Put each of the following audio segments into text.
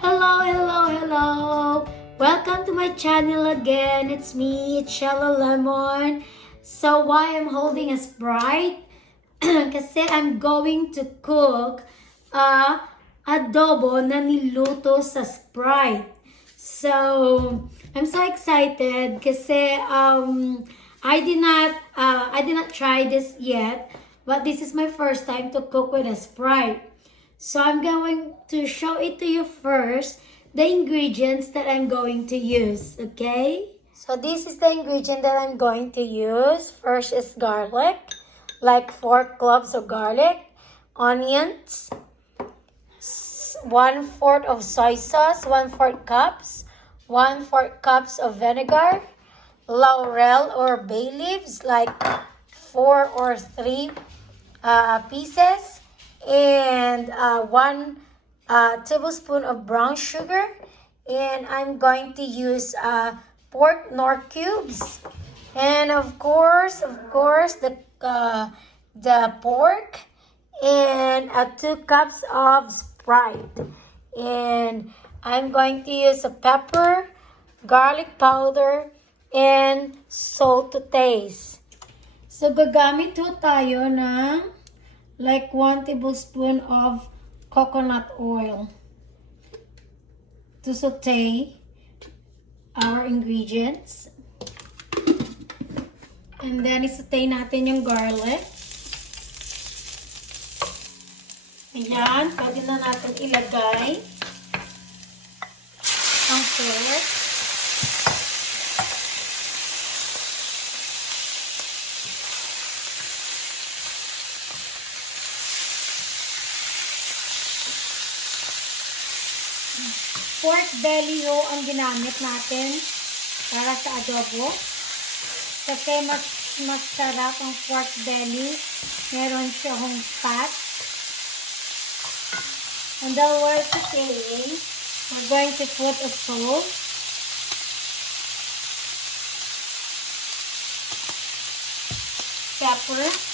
Hello, hello, hello! Welcome to my channel again. It's me, it's Sheila Lemon. So why I'm holding a Sprite? Kasi I'm going to cook adobo na niluto sa Sprite. So I'm so excited kasi I did not try this yet, but this is my first time to cook with a Sprite. So I'm going to show it to you first, the ingredients that I'm going to use, okay? So this is the ingredient that I'm going to use. First is garlic, like 4 cloves of garlic, onions, 1/4 of soy sauce, 1/4 cups, 1/4 cups of vinegar, laurel or bay leaves, like 4 or 3 pieces, and 1 tablespoon of brown sugar, and I'm going to use pork nor cubes, and of course the pork, and 2 cups of Sprite, and I'm going to use a pepper, garlic powder, and salt to taste. So gagamit tayo ng like 1 tablespoon of coconut oil to saute our ingredients. And then isaute natin yung garlic. Ayan, pwede na natin ilagay ang pork. Pork belly ho ang ginamit natin para sa adobo. Kasi mas sarap ang pork belly. Meron siyang fat. And then we're sauteing. We're going to put a salt. Pepper.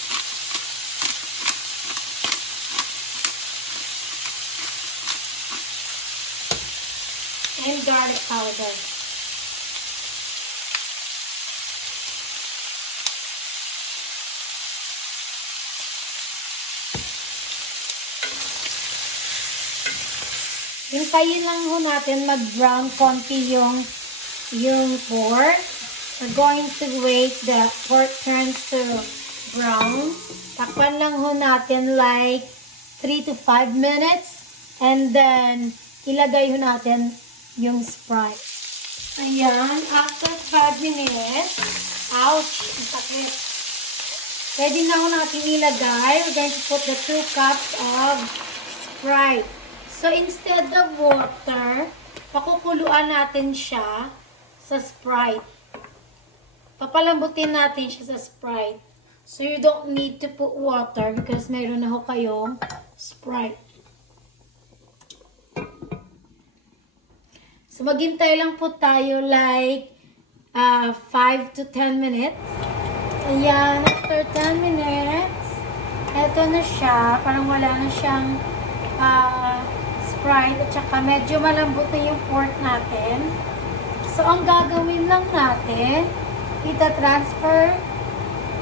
And garlic powder. Hintayin lang ho natin mag-brown konti yung pork. We're going to wait the pork turns to brown. Takpan lang ho natin like 3 to 5 minutes. And then, ilagay ho natin yung Sprite. Ayan, after 5 minutes, ouch, ang sakit. Pwede na ho natin ilagay. We're going to put the 2 cups of Sprite. So, instead of water, pakukuluan natin siya sa Sprite. Papalambutin natin siya sa Sprite. So, you don't need to put water because mayroon na ho kayong Sprite. So, maghintay lang po tayo like 5 to 10 minutes. Ayan, after 10 minutes, eto na siya. Parang wala na siyang Sprite at saka medyo malambot na yung pork natin. So, ang gagawin lang natin, ita-transfer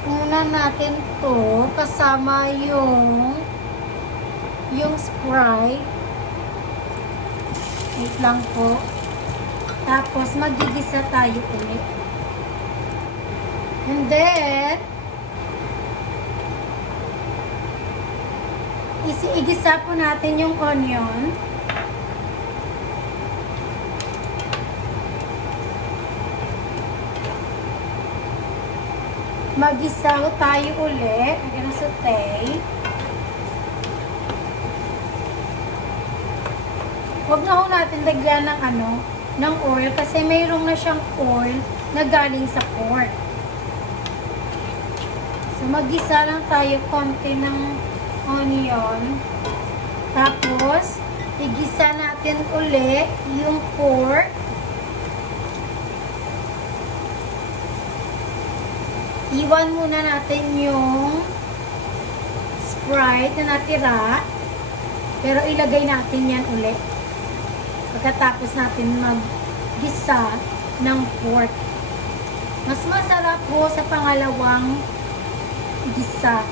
muna natin to kasama yung Sprite. Wait lang po. Tapos, magigisa tayo ulit. And then, igisa po natin yung onion. Magisa tayo ulit. I'm gonna saute. Huwag na ho natin lagyan ng oil kasi mayroong na siyang oil na galing sa pork. So, mag-isa lang tayo konti ng onion. Tapos, igisa natin ulit yung pork. Iwan muna natin yung Sprite na natira. Pero ilagay natin yan ulit. pagkatapos natin mag-gisa ng pork. Mas masarap po sa pangalawang gisa.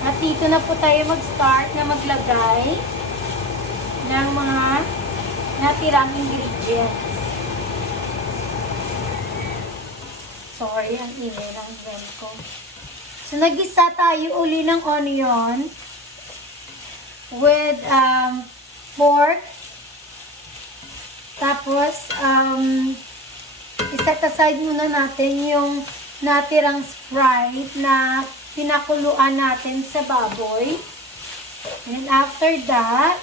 At dito na po tayo mag-start na maglagay ng mga natirang ingredients. Sorry, ang ingay ng ven ko. So, nag-gisa tayo uli ng onion with pork. Tapos, iset aside muna natin yung natirang Sprite na pinakuluan natin sa baboy. And after that,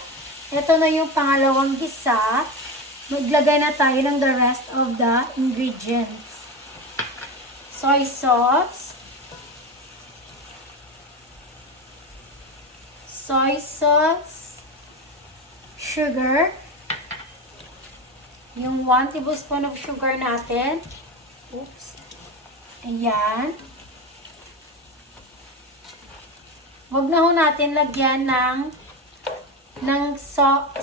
ito na yung pangalawang gisa. Maglagay na tayo ng the rest of the ingredients. Soy sauce. Soy sauce. Sugar. Yung 1 tablespoon of sugar natin. Oops. Ayan. Huwag na ho natin lagyan ng salt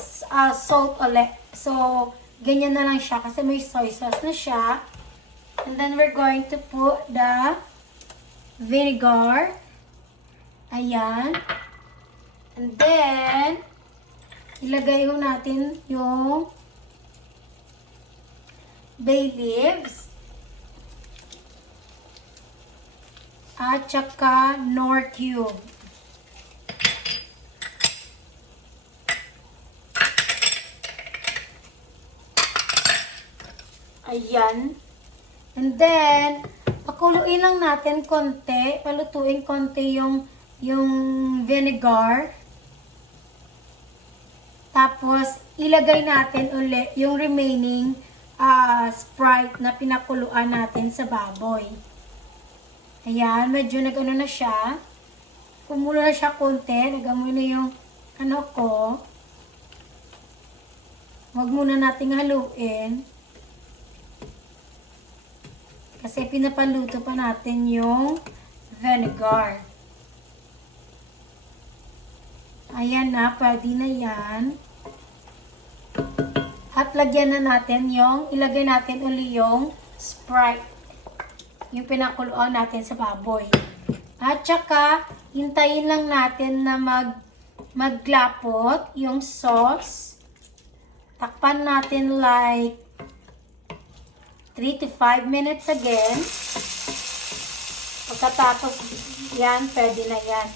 ulit. So, ganyan na lang siya kasi may soy sauce na siya. And then we're going to put the vinegar. Ayan. And then, ilagay ho natin yung bay leaves at saka nor cube. Ayan. And then, pakuluin lang natin konti, palutuin konti yung vinegar. Tapos, ilagay natin uli yung remaining Sprite na pinakuluan natin sa baboy. Ayan, medyo nag-ano na siya. Kumulo na siya konti. Nagamoy na yung ano ko. Huwag muna nating haluin. Kasi pinapaluto pa natin yung vinegar. Ayan na, pwede na yan. At lagyan na natin ilagay natin uli yung Sprite. Yung pinakuluan natin sa baboy. At saka, hintayin lang natin na maglapot yung sauce. Takpan natin like 3 to 5 minutes again. Pagkatapos, yan, pwede na yan.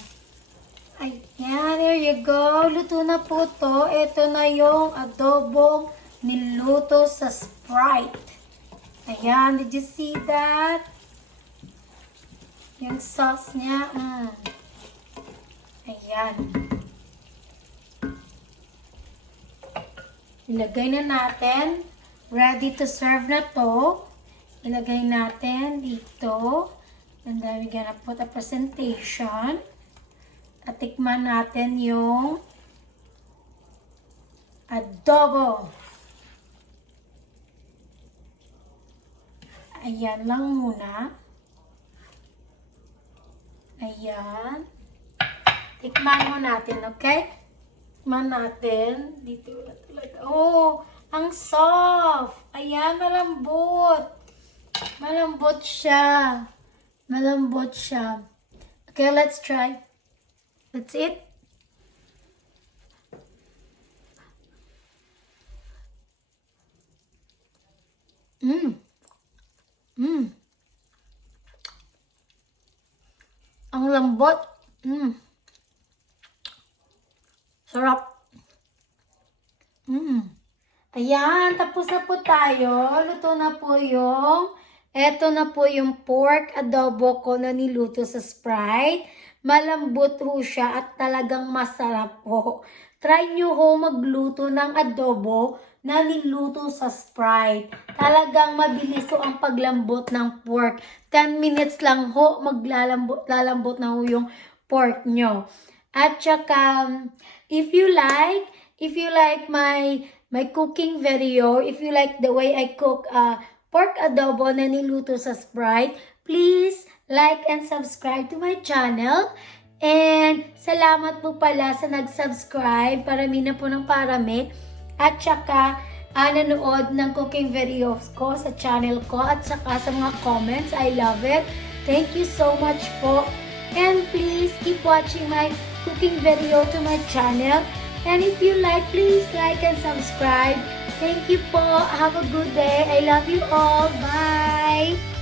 Ayan, there you go. Luto na po to. Ito na yung adobo niluto sa Sprite. Ayan, did you see that? Yung sauce niya. Ayan. Ilagay na natin. Ready to serve na to. Ilagay natin dito. And then we're gonna put a presentation. At tikman natin yung adobo. Ayan lang muna. Ayan. Tikman mo natin, okay? Tikman natin. Dito na talaga. Oh, ang soft. Ayan, malambot. Malambot siya. Malambot siya. Okay, let's try. That's it. Ang lambot. Sarap. Ayan, tapos na po tayo. Luto na po eto na po yung pork adobo ko na niluto sa Sprite. Malambot ho siya at talagang masarap po. Try nyo ho magluto ng adobo na niluto sa Sprite. Talagang mabilis ho ang paglambot ng pork. 10 minutes lang ho, lalambot na ho yung pork nyo. At saka, if you like my cooking video, if you like the way I cook pork adobo na niluto sa Sprite, please like and subscribe to my channel. And salamat po pala sa nag-subscribe. Parami na po ng parami. at saka nanood ng cooking videos ko sa channel ko at saka sa mga comments. I love it. Thank you so much po. And please keep watching my cooking video to my channel. And if you like, please like and subscribe. Thank you po. Have a good day. I love you all. Bye!